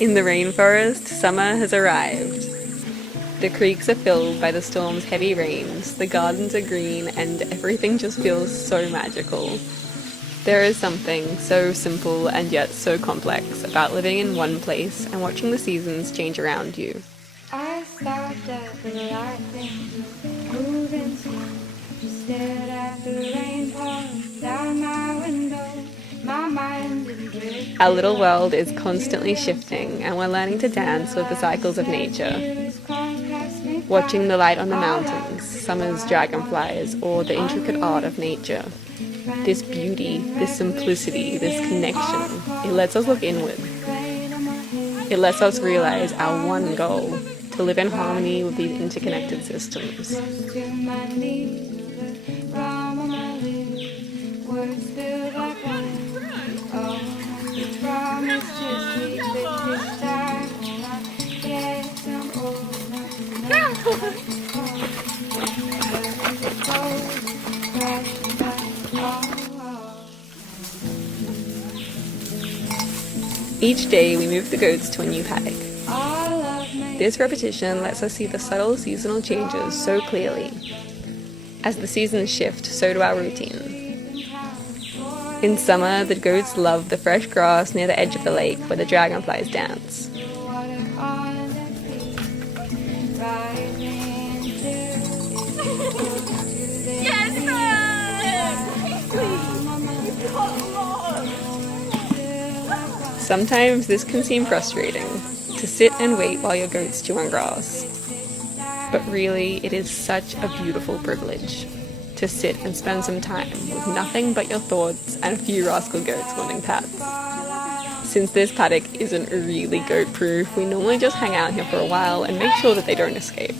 In the rainforest, summer has arrived. The creeks are filled by the storm's heavy rains, the gardens are green, and everything just feels so magical. There is something so simple and yet so complex about living in one place and watching the seasons change around you. I stopped at the light things moving slow. Just stared at the rain pouring down my window. My mind is drifting. Our little world is constantly shifting, and we're learning to dance with the cycles of nature. Watching the light on the mountains, summer's dragonflies, or the intricate art of nature. This beauty, this simplicity, this connection, it lets us look inward. It lets us realize our one goal, to live in harmony with these interconnected systems. Each day we move the goats to a new paddock. This repetition lets us see the subtle seasonal changes so clearly. As the seasons shift, so do our routine. In summer, the goats love the fresh grass near the edge of the lake where the dragonflies dance. Sometimes this can seem frustrating, to sit and wait while your goats chew on grass. But really, it is such a beautiful privilege to sit and spend some time with nothing but your thoughts and a few rascal goats wanting pats. Since this paddock isn't really goat-proof, we normally just hang out here for a while and make sure that they don't escape.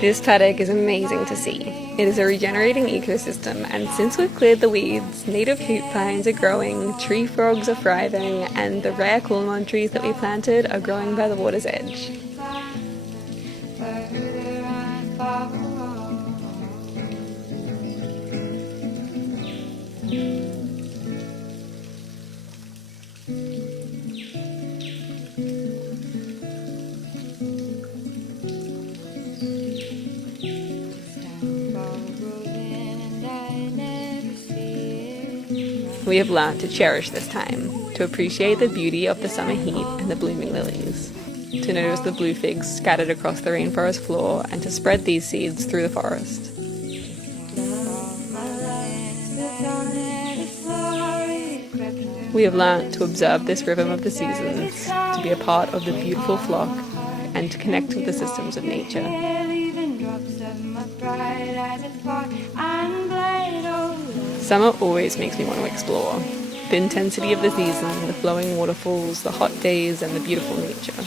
This paddock is amazing to see. It is a regenerating ecosystem, and since we've cleared the weeds, native fruit vines are growing, tree frogs are thriving, and the rare coolmon trees that we planted are growing by the water's edge. We have learned to cherish this time, to appreciate the beauty of the summer heat and the blooming lilies, to notice the blue figs scattered across the rainforest floor, and to spread these seeds through the forest. We have learned to observe this rhythm of the seasons, to be a part of the beautiful flock, and to connect with the systems of nature. Summer always makes me want to explore. The intensity of the season, the flowing waterfalls, the hot days, and the beautiful nature.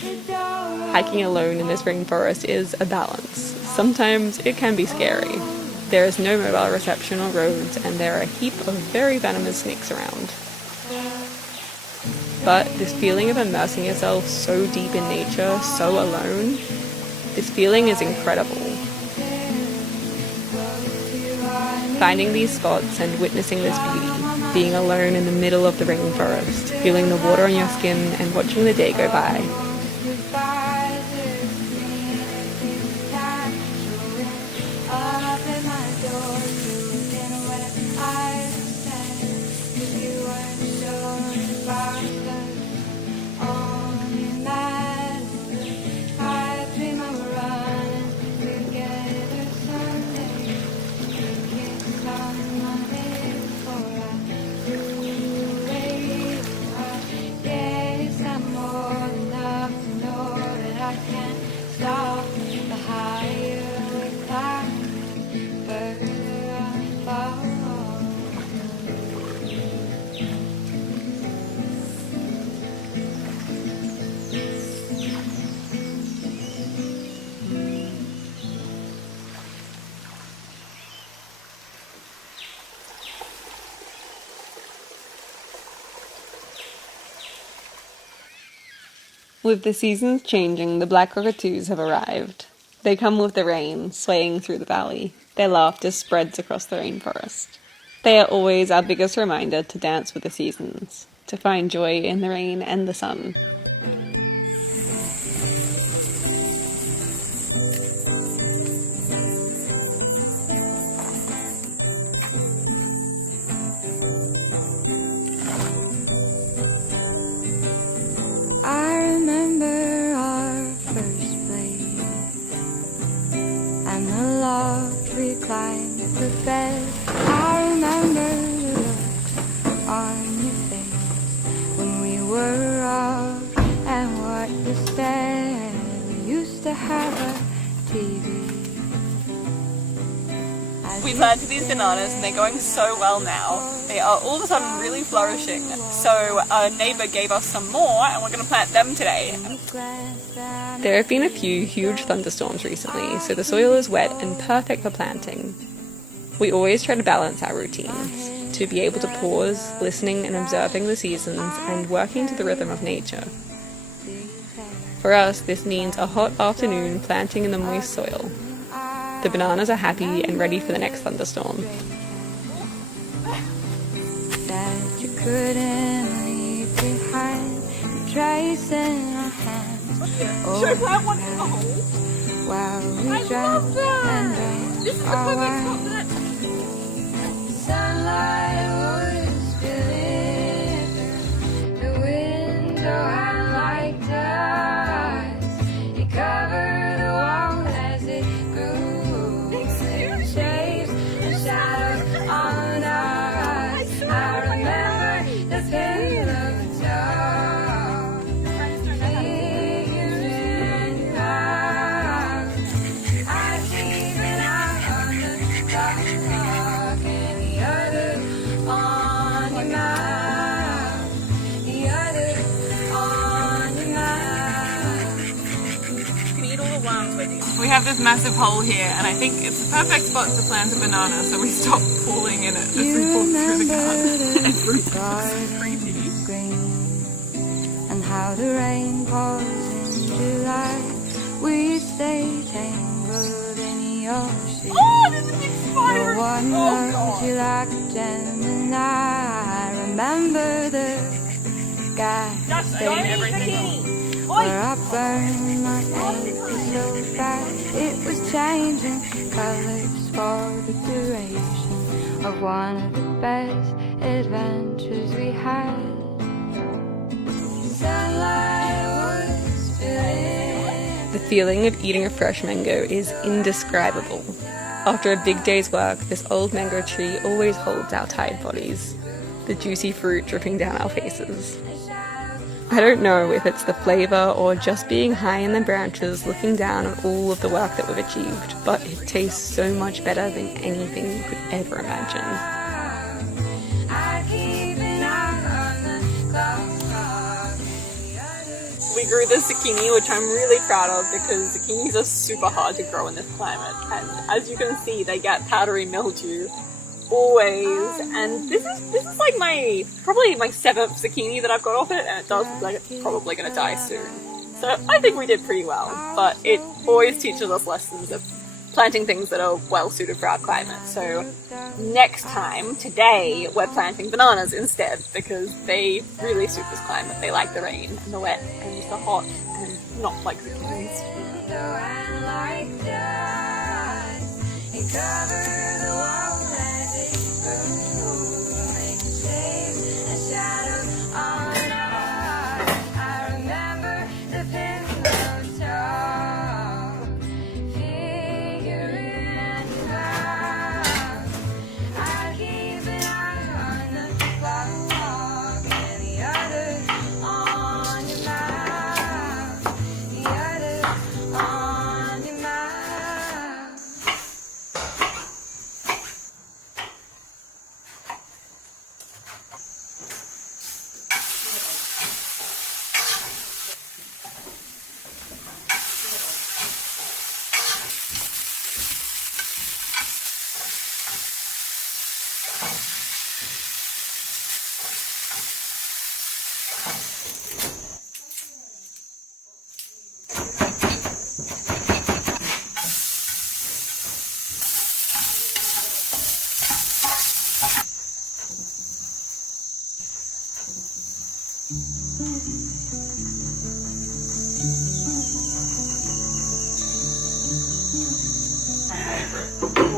Hiking alone in this rainforest is a balance. Sometimes it can be scary. There is no mobile reception or roads, and there are a heap of very venomous snakes around. But this feeling of immersing yourself so deep in nature, so alone, this feeling is incredible. Finding these spots and witnessing this beauty, being alone in the middle of the rainforest, feeling the water on your skin and watching the day go by. With the seasons changing, the black cockatoos have arrived. They come with the rain, swaying through the valley. Their laughter spreads across the rainforest. They are always our biggest reminder to dance with the seasons. to find joy in the rain and the sun. I remember our first play and the loft we climbed the bed. I remember the look on your face when we were off and what you said. We used to have a TV. We planted these bananas and they're going so well now. They are all of a sudden really flourishing. So a neighbour gave us some more and we're going to plant them today. There have been a few huge thunderstorms recently, so the soil is wet and perfect for planting. We always try to balance our routines, to be able to pause, listening and observing the seasons and working to the rhythm of nature. For us, this means a hot afternoon planting in the moist soil. The bananas are happy and ready for the next thunderstorm. That you couldn't leave behind, tracing our hands. Should I plant one in the hole? While we I drank love that! and drank This is the our perfect wine. spot for that. Sunlight was spilling through the window and like dust. It covered the wall as it grew. Shapes and shadows on our eyes. I remember the pain of the dark. Figuring you out. I keep an eye on the clock and the other on your mouth. The other on your mouth. Can eat all the worms with you. We have this massive hole here and I think it's the perfect spot to plant a banana, so we stop pulling in it as we walk through the garden. And fruit. This is creepy. Green, and how the rain pours in July. We stay tangled in the ocean. Oh, there's a big spider! No one Oh loves god! you like a Gemini. I remember the sky Just don't eat zucchini! where I burned my ankle so bad. It was changing colors for the duration of one of the best adventures we had. Sunlight was spilling. The feeling of eating a fresh mango is indescribable. After a big day's work, this old mango tree always holds our tired bodies, the juicy fruit dripping down our faces. I don't know if it's the flavour or just being high in the branches looking down on all of the work that we've achieved, but it tastes so much better than anything you could ever imagine. I keep an eye on the clock. We grew this zucchini, which I'm really proud of because zucchinis are super hard to grow in this climate. And as you can see, they get powdery mildew always. And this is like probably my 7th zucchini that I've got off it, and it does look like it's probably going to die soon. So I think we did pretty well, but it always teaches us lessons of planting things that are well suited for our climate. So next time, today, we're planting bananas instead because they really suit this climate. They like the rain and the wet and the hot and not like zucchinis.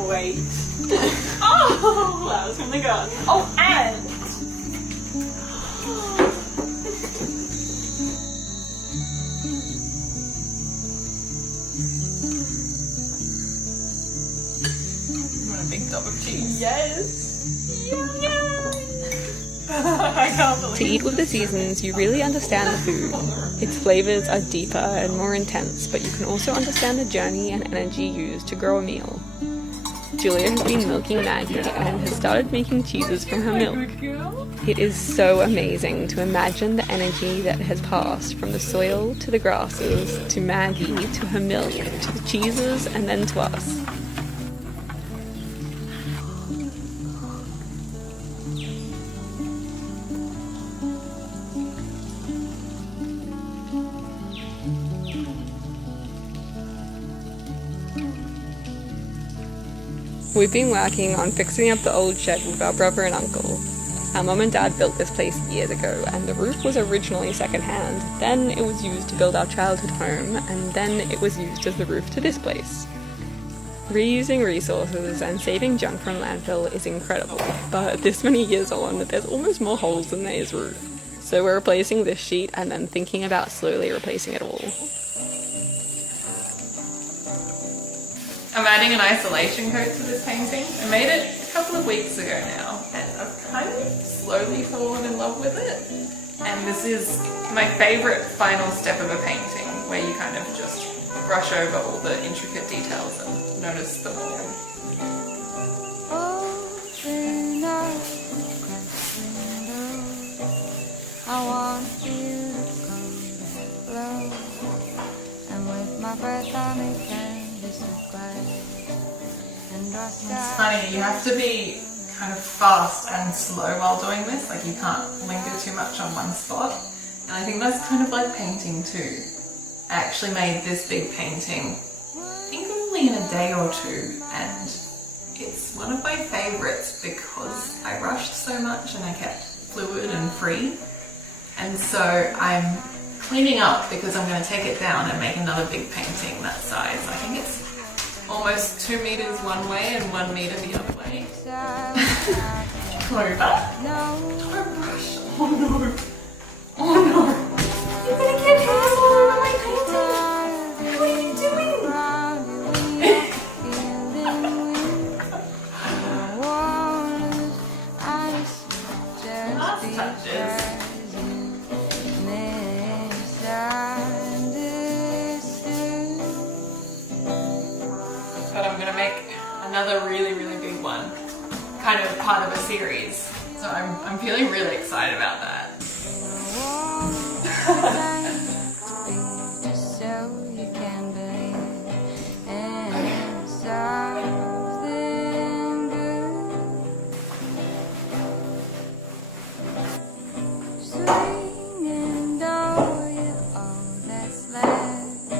Wait. Oh, that was from the gun. Oh, and you want a big dob of cheese? Yes. I can't believe To eat with the seasons, you really understand the food. Its flavors are deeper and more intense, but you can also understand the journey and energy used to grow a meal. Julia has been milking Maggie and has started making cheeses from her milk. It is so amazing to imagine the energy that has passed from the soil to the grasses, to Maggie, to her milk, to the cheeses, and then to us. We've been working on fixing up the old shed with our brother and uncle. Our mum and dad built this place years ago, and the roof was originally second-hand. Then it was used to build our childhood home, and then it was used as the roof to this place. Reusing resources and saving junk from landfill is incredible, but this many years on, there's almost more holes than there is roof. So we're replacing this sheet and then thinking about slowly replacing it all. I'm adding an isolation coat to this painting. I made it a couple of weeks ago now, and I've kind of slowly fallen in love with it. And this is my favourite final step of a painting, where you kind of just brush over all the intricate details and notice them all. Open up the window. I want you to come down low. And with my breath I make canvas of glass. And It's funny, you have to be kind of fast and slow while doing this, like you can't linger too much on one spot. And I think that's kind of like painting too. I actually made this big painting, I think only in a day or two, and it's one of my favourites because I rushed so much and I kept fluid and free. And so I'm cleaning up because I'm going to take it down and make another big painting that size. I think it's almost 2 meters one way and 1 meter the other way. Clover? Don't rush. Oh no. Oh no. You're gonna get hands all over my painting. What are you doing? Last touches. But I'm gonna make another really big one, kind of part of a series. So I'm feeling really excited about that. just so you can believe in something good. Swinging though you all that's left,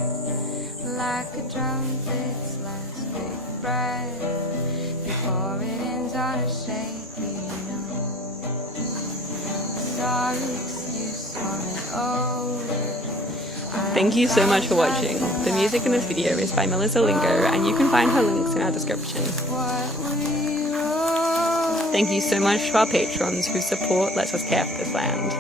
like a trumpet's last big breath, before it ends on a shaky note. Sorry excuse for an old. Thank you so much for watching. The music in this video is by Melissa Lingo, and you can find her links in our description. Thank you so much to our patrons whose support lets us care for this land.